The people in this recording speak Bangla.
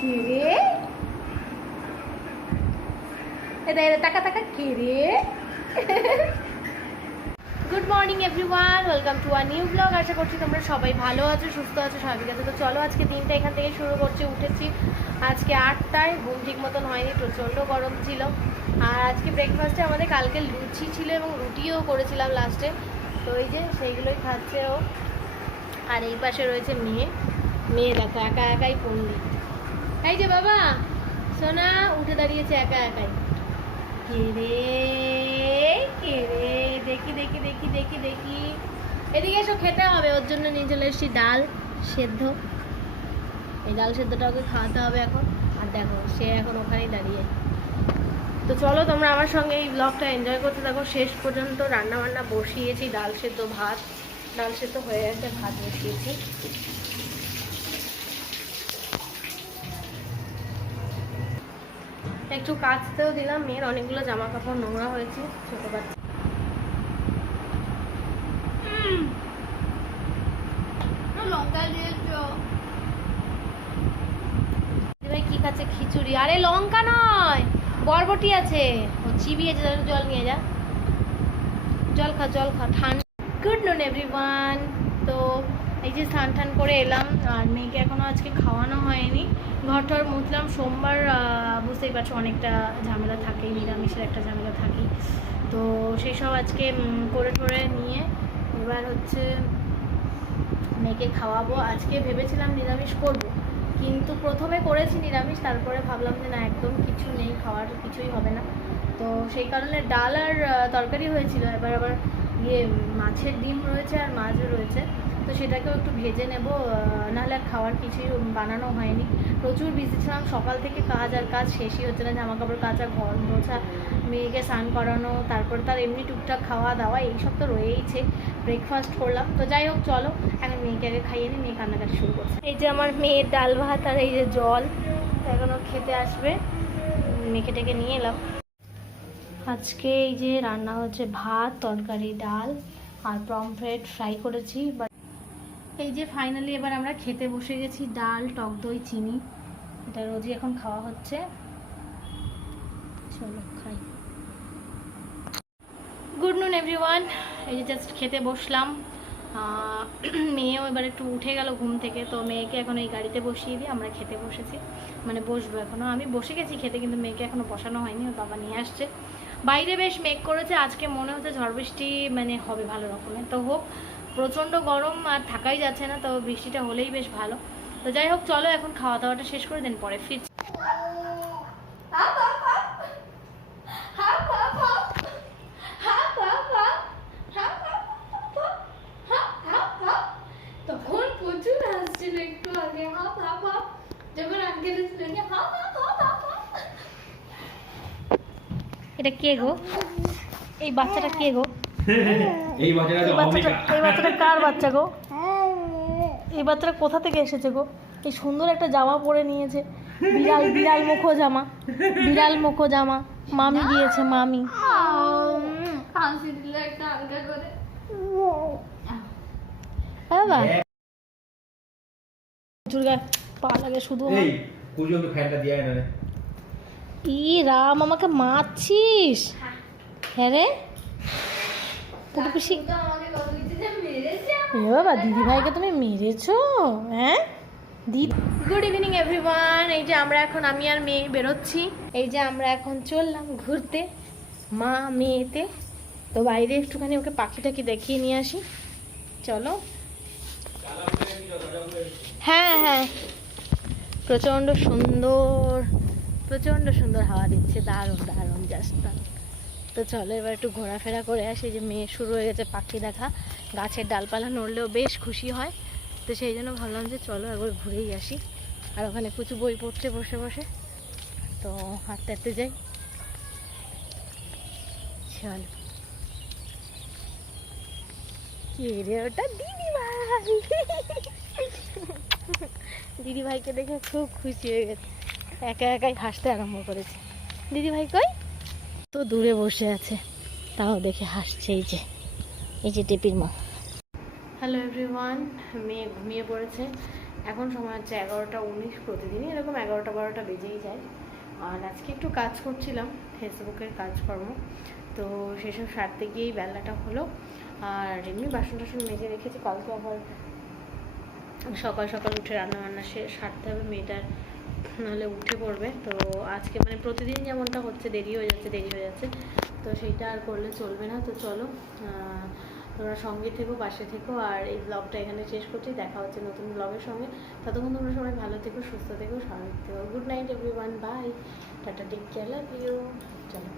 কে রে? এটা টাকা টাকা কে রে? Good morning everyone, welcome to a new blog. আশা করছি তোমরা সবাই ভালো আছো, সুস্থ আছো, স্বাভাবিক আছো। তো চলো আজকে দিনটা এখান থেকে শুরু করছি। উঠেছি আজকে 8টায়, ঘুম ঠিক মতন হয়নি, প্রচণ্ড গরম ছিল। আর আজকে ব্রেকফাস্টে আমাদের কালকে লুচি ছিল এবং রুটিও করেছিলাম লাস্টে। তো এই যে সেইগুলোই খাচ্ছে ও। আর এই পাশে রয়েছে মেয়ে। মেয়ে দেখো একা একাই পণ্ডিত। এই যে বাবা সোনা উঠে দাঁড়িয়েছে একা একাই। কে রে কে রে? দেখি দেখি দেখি দেখি দেখি, এদিকে এসো, খেতে হবে। ওর জন্য নিয়ে চলে এসেছি ডাল সেদ্ধ। এই ডাল সেদ্ধটা ওকে খাওয়াতে হবে এখন। আর দেখো সে এখন ওখানেই দাঁড়িয়ে। তো চলো তোমরা আমার সঙ্গে এই ব্লগটা এনজয় করতে থাকো শেষ পর্যন্ত। রান্না বান্না বসিয়েছি, ডাল সেদ্ধ ভাত, ডাল সেদ্ধ হয়ে গেছে, ভাত বসিয়েছি। একটু কাচতেও দিলাম, মেয়ের অনেকগুলো জামা কাপড় নোংরা হয়েছে, ছোট বাচ্চা। লঙ্কা দিয়েছো ভাই? কি খাচ্ছে? খিচুড়ি। আরে লঙ্কা নয়, বরবটি আছে, ও চিবিয়েছে। জল নিয়ে যা, জল খা জল খা, ঠান্ডা। গুড নুন এভরিওয়ান। তো এই যে স্নান টান করে এলাম, আর মেয়েকে এখনও আজকে খাওয়ানো হয়নি। ঘর টর মুছলাম। সোমবার বুঝতেই পারছো অনেকটা ঝামেলা থাকে, নিরামিষের একটা ঝামেলা থাকে। তো সেই সব আজকে করে টোরে নিয়ে এবার হচ্ছে মেয়েকে খাওয়াবো। আজকে ভেবেছিলাম নিরামিষ করব, কিন্তু প্রথমে করেছি নিরামিষ, তারপরে ভাবলাম যে না, একদম কিছু নেই, খাওয়ার কিছুই হবে না। তো সেই কারণে ডাল আর তরকারি হয়েছিল। এবার আবার মাছের ডিম রয়েছে আর মাছও রয়েছে, তো সেটাকেও একটু ভেজে নেব, নাহলে আর খাওয়ার কিছুই বানানো হয়নি। প্রচুর বিজি ছিলাম সকাল থেকে, কাজ আর কাজ শেষই হচ্ছে না। জামা কাপড় কাচা, ঘর মোছা, মেয়েকে স্নান করানো, তারপর তার এমনি টুকটাক খাওয়া দাওয়া এইসব তো রয়েইছে। ব্রেকফাস্ট করলাম। তো যাই হোক চলো এখন মেয়েকে আগে খাইয়ে নিই, মেয়ে কান্নাকাটি শুরু করছে। এই যে আমার মেয়ের ডাল ভাত আর এই যে জল, এখনও খেতে আসবে। মেখে টেকে নিয়ে এলাম। আজকে এই যে রান্না হচ্ছে ভাত, তরকারি, ডাল আর পমফ্রেট ফ্রাই করেছি। এই যে ফাইনালি এবার আমরা খেতে বসে গেছি। ডাল, টক দই, চিনি, এটা রোজই এখন খাওয়া হচ্ছে। চলো খাই। গুড নুন এভরিওয়ান। এই যে জাস্ট খেতে বসলাম। মেয়েও এবার একটু উঠে গেল ঘুম থেকে, তো মেয়েকে এখন এই গাড়িতে বসিয়ে দিয়ে আমরা খেতে বসেছি। মানে বসবো এখনও, আমি বসে গেছি খেতে, কিন্তু মেয়েকে এখনও বসানো হয়নি, ওর বাবা নিয়ে আসছে। বাইরে বেশ মেঘ করেছে আজকে, মনে হচ্ছে ঝড় বৃষ্টি মানে হবে ভালো রকমের। তো হোক, প্রচণ্ড গরম আর থাকাই যাচ্ছে না, তো বৃষ্টিটা হলেই বেশ ভালো। তো যাই হোক চলো এখন খাওয়া দাওয়াটা শেষ করে দেন পরে ফিরছি। তখন প্রচুর হাসছিল একটু আগে, হাপ হাপ হাপ, যখন আঙ্কেল ছিল হাপ হাপ হাপ হাপ। এটা কে গো? এই বাচ্চাটা কে গো? এই বাচ্চাটা কার বাচ্চা গো? এই বাচ্চাটা কোথা থেকে এসেছে গো? এই সুন্দর একটা জামা পরে নিয়েছে, বিড়াল বিড়াল মুখো জামা, বিড়াল মুখো জামা মামি দিয়েছে, মামি। কাঁচি দিলে একটা আলগা করে। বাবা পা লাগে শুধু। ই রাম, আমাকে মারছিস? হ্যাঁ রে পিসি। বাবা দিদি ভাইকে তুমি মেরেছো? হ্যাঁ দিদি। Good evening everyone. এই যে আমরা এখন, আমি আর মেয়ে বেরোচ্ছি। এই যে আমরা এখন চললাম ঘুরতে মা মেয়েতে। তো বাইরে একটুখানি ওকে পাখি টাকি দেখিয়ে নিয়ে আসি, চলো। হ্যাঁ হ্যাঁ, প্রচণ্ড সুন্দর, প্রচণ্ড সুন্দর হাওয়া দিচ্ছে, দারুণ দারুণ, জাস্ট দারুণ। তো চলো এবার একটু ঘোরাফেরা করে আসি। যে মেয়ে শুরু হয়ে গেছে পাখি দেখা, গাছের ডালপালা নড়লেও বেশ খুশি হয়। তো সেই জন্য ভাবলাম যে চলো একবার ঘুরেই আসি। আর ওখানে কিছু বই পড়তে বসে বসে, তো হাঁটতে হাঁটতে যাই। চলো। কে রে ওটা? দিদি ভাই। দিদি ভাইকে দেখে খুব খুশি হয়ে গেছে, একা একাই হাসতে আরম্ভ করেছে। দিদি ভাই কই? তো দূরে বসে আছে, তাও দেখে হাসছে। এই যে টেপির মা। Hello everyone. মেয়ে ঘুমিয়ে পড়েছে, এখন সময় হচ্ছে 11টা 19, প্রতিদিনই এরকম 11টা 12টা বেজেই যায়। আর আজকে একটু কাজ করছিলাম, ফেসবুকের কাজকর্ম, তো সেসব সারতে গিয়েই বেলাটা হলো। আর এমনি বাসন টাসন মেজে রেখেছি, কালকে আবার সকাল সকাল উঠে রান্নাবান্না সারতে হবে মেয়েটার, নাহলে উঠে পড়বে। তো আজকে মানে প্রতিদিন যেমনটা হচ্ছে দেরি হয়ে যাচ্ছে, তো সেইটা আর করলে চলবে না। তো চলো তোমরা সঙ্গে থেকো, পাশে থেকো, আর এই ব্লগটা এখানে শেষ করছি। দেখা হচ্ছে নতুন ব্লগের সঙ্গে। ততক্ষণ তোমরা সবাই ভালো থেকো, সুস্থ থেকো, স্বাভাবিক থেকো। Good night everyone, bye, tata, take care, love you. চলো।